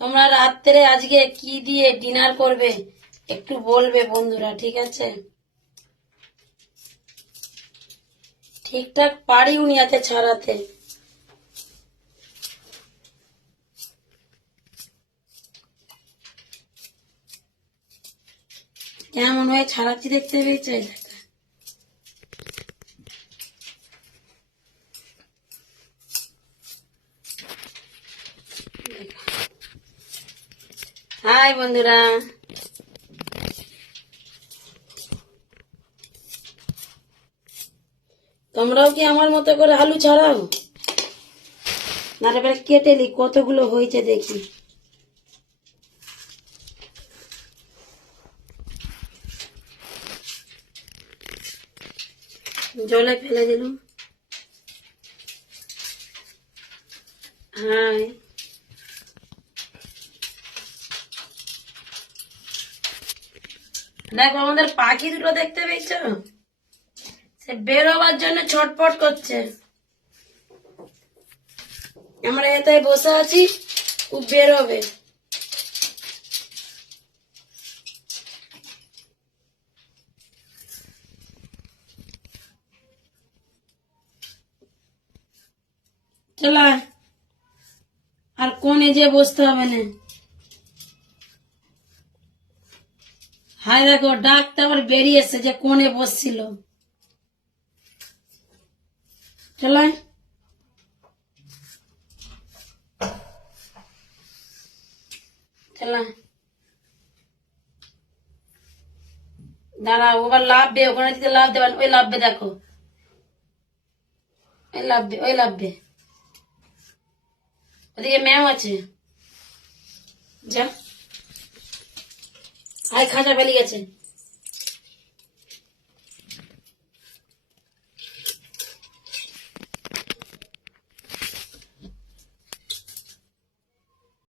তোমরা রাত্রে আজকে কি দিয়ে ডিনার করবে একটু বলবে বন্ধুরা, ঠিক আছে? ঠিকঠাক পারি উনিয়াতে ছাড়াতে। কেমন হয়ে ছাড়াচ্ছি দেখতে পেয়েছে? হাই বন্ধুরা, তোমরাও কি আমার মতো করে আলু ছাড়াও? না এবার কেটে নি কতগুলো হয়েছে দেখি। জলে ফেলে দিলাম। হাই, দেখো আমাদের পাখি দুটো দেখতে পেয়েছো? সে বেরোবার জন্য ছটফট করছে। আমরা এতে বসে আছি, ও বেরোবে। চলা, আর কোণে যে বসতে হবে না। হাই দেখো, ডাকতে আবার বেরিয়ে এসছে যে কোণে বসছিল। চলা, চলা, দাঁড়া, ওবার লাভবে, ওখানে দিতে লাভ দেবেন, ওই লাভবে, দেখো ওই লাভবে, ওই লাভবে। ওদিকে ম্যাম আছে, যা। হাই, খাঁচা ফেলে গেছে।